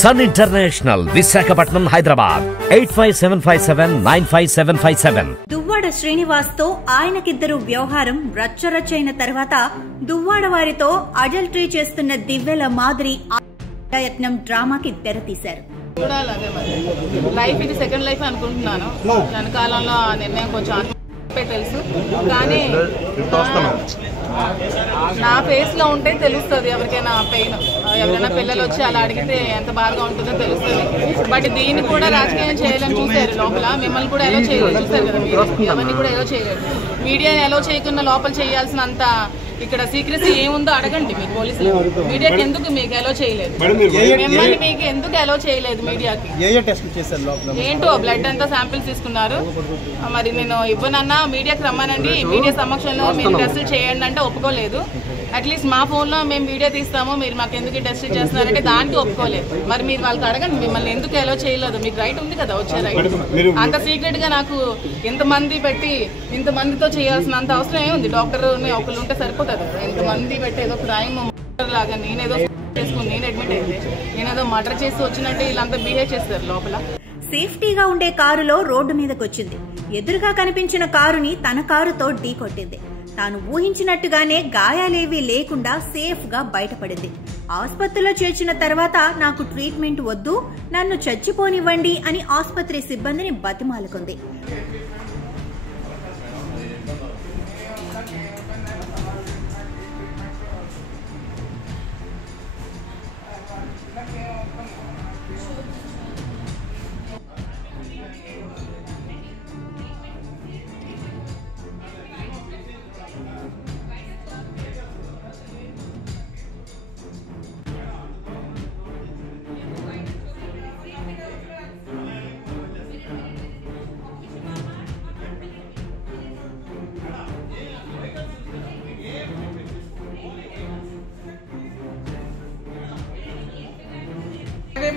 Sun international Visakhapatnam Hyderabad 8575795757. Duvvada Srinivas తో ఆయనకిద్దరు వ్యవహారం రచ్చరచ్చైన తర్వాత దువ్వాడ వారితో అడల్టరీ చేస్తున్న దివ్యల మాదిరి యత్నం డ్రామాకి తెరతీశారు. లైఫ్ ఇది సెకండ్ లైఫ్ అనుకుంటున్నాను. వెనకాలంలో ఆ నిర్ణయం కొంచెం తెలుసు, కానీ నా ఫేస్ లో ఉంటే తెలుస్తుంది ఎవరికైనా పెయిన్. ఎవరైనా పిల్లలు వచ్చి అలా అడిగితే ఎంత బాగా ఉంటుందో తెలుస్తుంది. బట్ దీన్ని కూడా రాజకీయం చేయాలని చూసారు లోపల. మిమ్మల్ని కూడా ఎలా చేయలేదు చూసారు కదా మీరు, ఎవరిని కూడా ఎలా చేయలేదు. మీడియాని ఎలా చేయకుండా లోపల చేయాల్సినంత ఇక్కడ సీక్రెసీ ఏముందో అడగండి మీరు పోలీసులు. మీడియాకి ఎందుకు మీకు ఎలా చేయలేదు, మిమ్మల్ని మీకు ఎందుకు ఎలా చేయలేదు మీడియాకి? ఏంటో బ్లడ్ అంతా శాంపిల్స్ తీసుకున్నారు. మరి నేను ఇవ్వనన్నా మీడియాకి రమ్మానండి, మీడియా సమక్షంలో మీరు టెస్టులు చేయండి అంటే ఒప్పుకోలేదు. అట్లీస్ట్ మా ఫోన్లో మేము వీడియో తీస్తాము, మీరు మాకు ఎందుకు టెస్ట్ చేస్తున్నారంటే దానికి ఒప్పుకోలేదు. మరి మీరు వాళ్ళకి అడగండి మిమ్మల్ని ఎందుకు ఎలా చేయలేదు. మీకు రైట్ ఉంది కదా, వచ్చే రైట్. అంత సీక్రెట్ గా నాకు ఇంతమంది పెట్టి ఇంతమందితో చేయాల్సినంత అవసరం ఏముంది? డాక్టర్ ఒకళ్ళు ఉంటే సరిపోతుంది. ఇంతమంది పెట్టి ఏదో క్రైమ్ లాగా నేనేదో చేసుకుని నేను అడ్మిట్ అయితే నేనేదో మర్డర్ చేసి వచ్చినట్టు వీళ్ళంతా బిహేవ్ చేస్తారు లోపల. సేఫ్టీగా ఉండే కారులో రోడ్డు మీదకొచ్చింది. ఎదురుగా కనిపించిన కారుని తన కారుతో ఢీకొట్టింది. తాను ఊహించినట్టుగానే గాయాలేవీ లేకుండా సేఫ్ గా బయటపడింది. ఆసుపత్రిలో చేర్చిన తర్వాత నాకు ట్రీట్మెంట్ వద్దు, నన్ను చచ్చిపోనివ్వండి అని ఆసుపత్రి సిబ్బందిని బతిమాలుకుంది.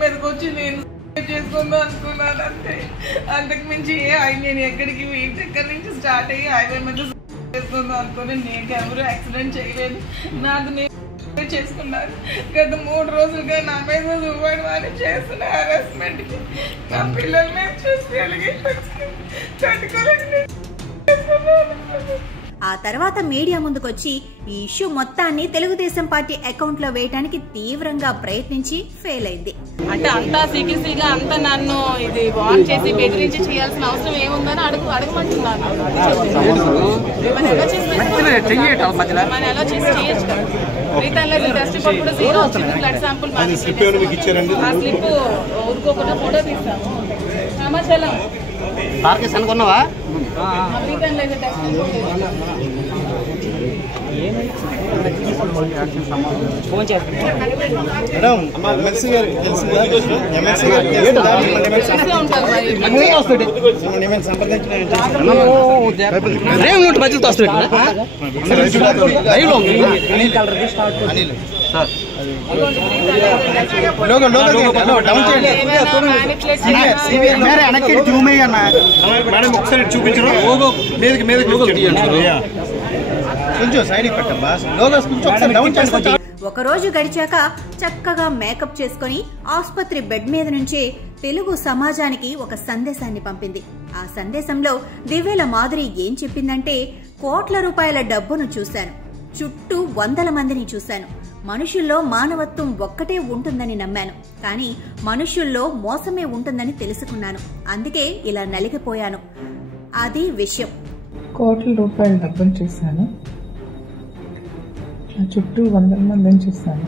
మీదకి వచ్చి నేను చేసుకుందాం అనుకున్నాను అంతే. అంతకు మించి నేను ఎక్కడికి దగ్గర నుంచి స్టార్ట్ అయ్యి హైవే మీద చేసుకుందాం అనుకుని నేను ఎవరు యాక్సిడెంట్ చేయలేదు. నాకు నేను చేసుకున్నాను. గత 3 రోజులుగా నా మీద దువ్వాడ వారి చేసిన హరాస్మెంట్ కి నా పిల్లల మీద చూసి తట్టుకోలేక ఆ తర్వాత మీడియా ముందుకొచ్చి ఈ ఇష్యూ మొత్తాన్ని తెలుగుదేశం పార్టీ అకౌంట్ లో వేయడానికి తీవ్రంగా ప్రయత్నించి ఫెయిల్ అయింది. అంటే అంతా సీక్రెసీగా అంతా నన్ను ఇది వార్న్ చేసి బెదిరించి చేయాల్సిన అవసరం ఏముందని అడగమంటున్నాను. మనం ఎలా చేసి చేయొచ్చు కదా. రీతన్లో టెస్ట్ రిపోర్ట్ కూడా 0 వచ్చింది. బ్లడ్ శాంపుల్ ఆ స్లిప్ ఊరుకోకుండా ఫోటో తీస్తాము. సమాచారం అనుకున్నావా? ఒకరోజు గడిచాక చక్కగా మేకప్ చేసుకుని ఆసుపత్రి బెడ్ మీద నుంచే తెలుగు సమాజానికి ఒక సందేశాన్ని పంపింది. ఆ సందేశంలో దివ్యల మాదిరి ఏం చెప్పిందంటే, కోట్ల రూపాయల డబ్బును చూశాను, చుట్టూ 100 మందిని చూశాను, మనుషుల్లో మానవత్వం ఒక్కటే ఉంటుందని నమ్మాను, కానీ మనుషుల్లో మోసమే ఉంటుందని తెలుసుకున్నాను. అందుకే ఇలా నలిగిపోయాను. అది విషయం. కోట్ల రూపాయల డబ్బును చూశాను, నా చుట్టూ 100 మందిని చూశాను,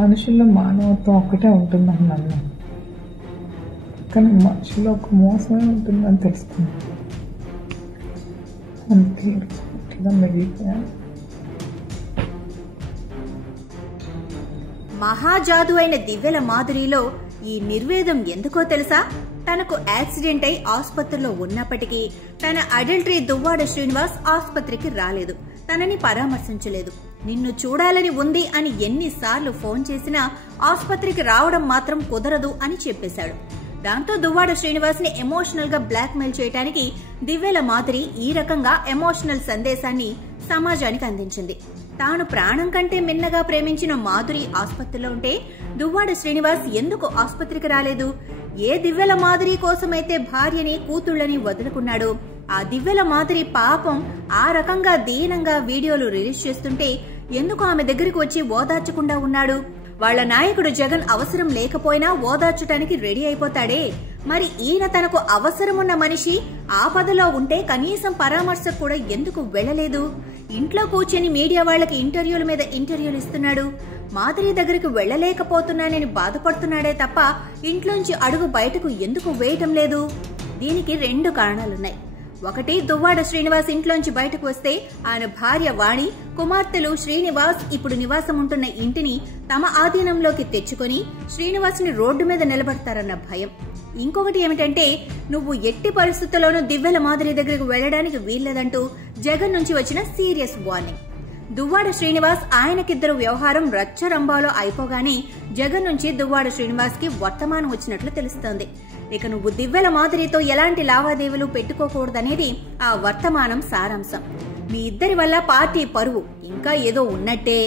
మనుషుల్లో మానవత్వం ఒక్కటే ఉంటుందని నమ్మాను, కానీ మనుషుల్లో ఒక మోసమే ఉంటుందని తెలుసుకున్నాను. అందుకే మిగిలిపోయాను. మహాజాదు అయిన దివ్యల మాధురిలో ఈ నిర్వేదం ఎందుకో తెలుసా? తనకు యాక్సిడెంట్ అయి ఆసుపత్రిలో ఉన్నప్పటికీ తన అడల్టరీ దువ్వాడ శ్రీనివాస్ ఆసుపత్రికి రాలేదు, తనని పరామర్శించలేదు. నిన్ను చూడాలని ఉంది అని ఎన్నిసార్లు ఫోన్ చేసినా ఆసుపత్రికి రావడం మాత్రం కుదరదు అని చెప్పేశాడు. దాంతో దువ్వాడ శ్రీనివాస్ ని ఎమోషనల్ గా బ్లాక్ మెయిల్ చేయడానికి దివ్యల మాదిరి ఈ రకంగా ఎమోషనల్ సందేశాన్ని సమాజానికి అందించింది. తాను ప్రాణం కంటే మిన్నగా ప్రేమించిన మాధురి ఆసుపత్రిలో ఉంటే దువ్వాడ శ్రీనివాస్ ఎందుకు ఆసుపత్రికి రాలేదు? ఏ దివ్యల మాధురి కోసమైతే భార్యని కూతుళ్ళని వదులుకున్నాడు, ఆ దివ్యల మాధురి పాపం ఆ రకంగా దీనంగా వీడియోలు రిలీజ్ చేస్తుంటే ఎందుకు ఆమె దగ్గరికి వచ్చి ఓదార్చకుండా ఉన్నాడు? వాళ్ల నాయకుడు జగన్ అవసరం లేకపోయినా ఓదార్చడానికి రెడీ అయిపోతాడే, మరి ఈయన తనకు అవసరమున్న మనిషి ఆపదలో ఉంటే కనీసం పరామర్శకు కూడా ఎందుకు వెళ్లలేదు? ఇంట్లో కూర్చొని మీడియా వాళ్లకి ఇంటర్వ్యూల మీద ఇంటర్వ్యూలు ఇస్తున్నాడు. మాధురి దగ్గరికి వెళ్లలేకపోతున్నానని బాధపడుతున్నాడే తప్ప ఇంట్లోంచి అడుగు బయటకు ఎందుకు వేయటం లేదు? దీనికి 2 కారణాలున్నాయి. ఒకటి, దువ్వాడ శ్రీనివాస్ ఇంట్లోంచి బయటకు వస్తే ఆయన భార్య వాణి, కుమార్తెలు శ్రీనివాస్ ఇప్పుడు నివాసం ఉంటున్న ఇంటిని తమ ఆధీనంలోకి తెచ్చుకొని శ్రీనివాస్ని రోడ్డు మీద నిలబడతారన్న భయం. ఇంకొకటి ఏమిటంటే, నువ్వు ఎట్టి పరిస్థితుల్లోనూ దివ్యల మాధురి దగ్గరకు వెళ్లడానికి వీల్లేదంటూ జగన్ నుంచి వచ్చిన సీరియస్ వార్నింగ్. దువ్వాడ శ్రీనివాస్ ఆయనకిద్దరు వ్యవహారం రచ్చరంబాలో అయిపోగానే జగన్ నుంచి దువ్వాడ శ్రీనివాస్ కి వర్తమానం వచ్చినట్లు తెలుస్తోంది. ఇక నువ్వు దివ్యల మాధురితో ఎలాంటి లావాదేవీలు పెట్టుకోకూడదనేది ఆ వర్తమానం సారాంశం. మీ ఇద్దరి వల్ల పార్టీ పరువు ఇంకా ఏదో ఉన్నట్టే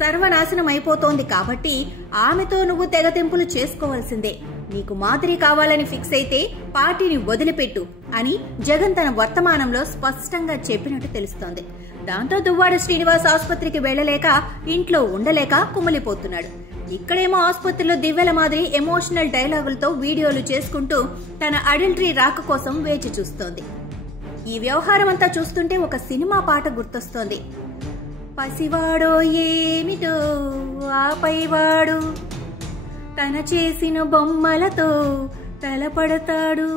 సర్వనాశనం అయిపోతోంది కాబట్టి ఆమెతో నువ్వు తెగతెంపులు చేసుకోవాల్సిందే. నీకు మాధురి కావాలని ఫిక్స్ అయితే పార్టీని వదిలిపెట్టు అని జగన్ తన వర్తమానంలో స్పష్టంగా చెప్పినట్టు తెలుస్తోంది. దాంతో దువ్వాడ శ్రీనివాస్ ఆసుపత్రికి వెళ్లలేక ఇంట్లో ఉండలేక కుమిలిపోతున్నాడు. ఇక్కడేమో ఆసుపత్రిలో దివ్యల మాధురి ఎమోషనల్ డైలాగులతో వీడియోలు చేసుకుంటూ తన అడల్టరీ రాక కోసం వేచి చూస్తోంది. ఈ వ్యవహారం అంతా చూస్తుంటే ఒక సినిమా పాట గుర్తొస్తోంది. పసివాడో ఏమిటో ఆపైవాడు తన చేసిన బొమ్మలతో తలపడతాడు